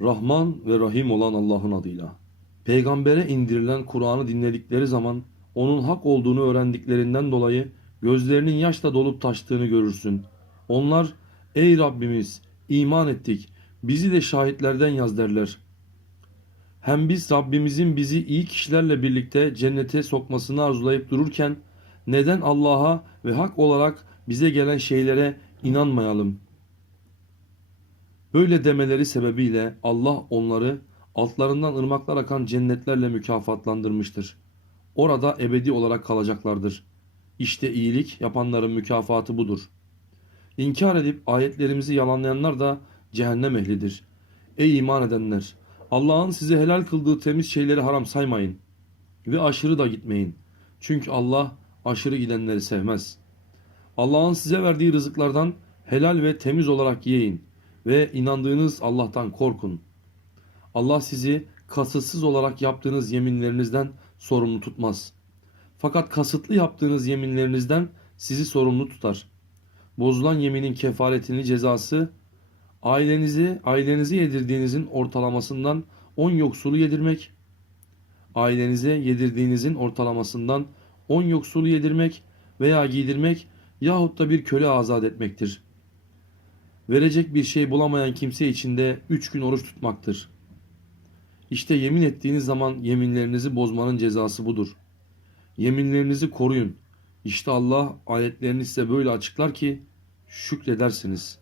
Rahman ve Rahim olan Allah'ın adıyla. Peygambere indirilen Kur'an'ı dinledikleri zaman onun hak olduğunu öğrendiklerinden dolayı gözlerinin yaşla dolup taştığını görürsün. Onlar ey Rabbimiz iman ettik bizi de şahitlerden yaz derler. Hem biz Rabbimizin bizi iyi kişilerle birlikte cennete sokmasını arzulayıp dururken neden Allah'a ve hak olarak bize gelen şeylere inanmayalım? Böyle demeleri sebebiyle Allah onları altlarından ırmaklar akan cennetlerle mükafatlandırmıştır. Orada ebedi olarak kalacaklardır. İşte iyilik yapanların mükafatı budur. İnkar edip ayetlerimizi yalanlayanlar da cehennem ehlidir. Ey iman edenler! Allah'ın size helal kıldığı temiz şeyleri haram saymayın. Ve aşırı da gitmeyin. Çünkü Allah aşırı gidenleri sevmez. Allah'ın size verdiği rızıklardan helal ve temiz olarak yiyin ve inandığınız Allah'tan korkun. Allah sizi kasıtsız olarak yaptığınız yeminlerinizden sorumlu tutmaz. Fakat kasıtlı yaptığınız yeminlerinizden sizi sorumlu tutar. Bozulan yeminin kefaretini cezası ailenizi ailenize yedirdiğinizin ortalamasından 10 yoksulu yedirmek, ailenize yedirdiğinizin ortalamasından 10 yoksulu yedirmek veya giydirmek yahut da bir köle azat etmektir. Verecek bir şey bulamayan kimse için de 3 gün oruç tutmaktır. İşte yemin ettiğiniz zaman yeminlerinizi bozmanın cezası budur. Yeminlerinizi koruyun. İşte Allah ayetlerini size böyle açıklar ki şükredersiniz.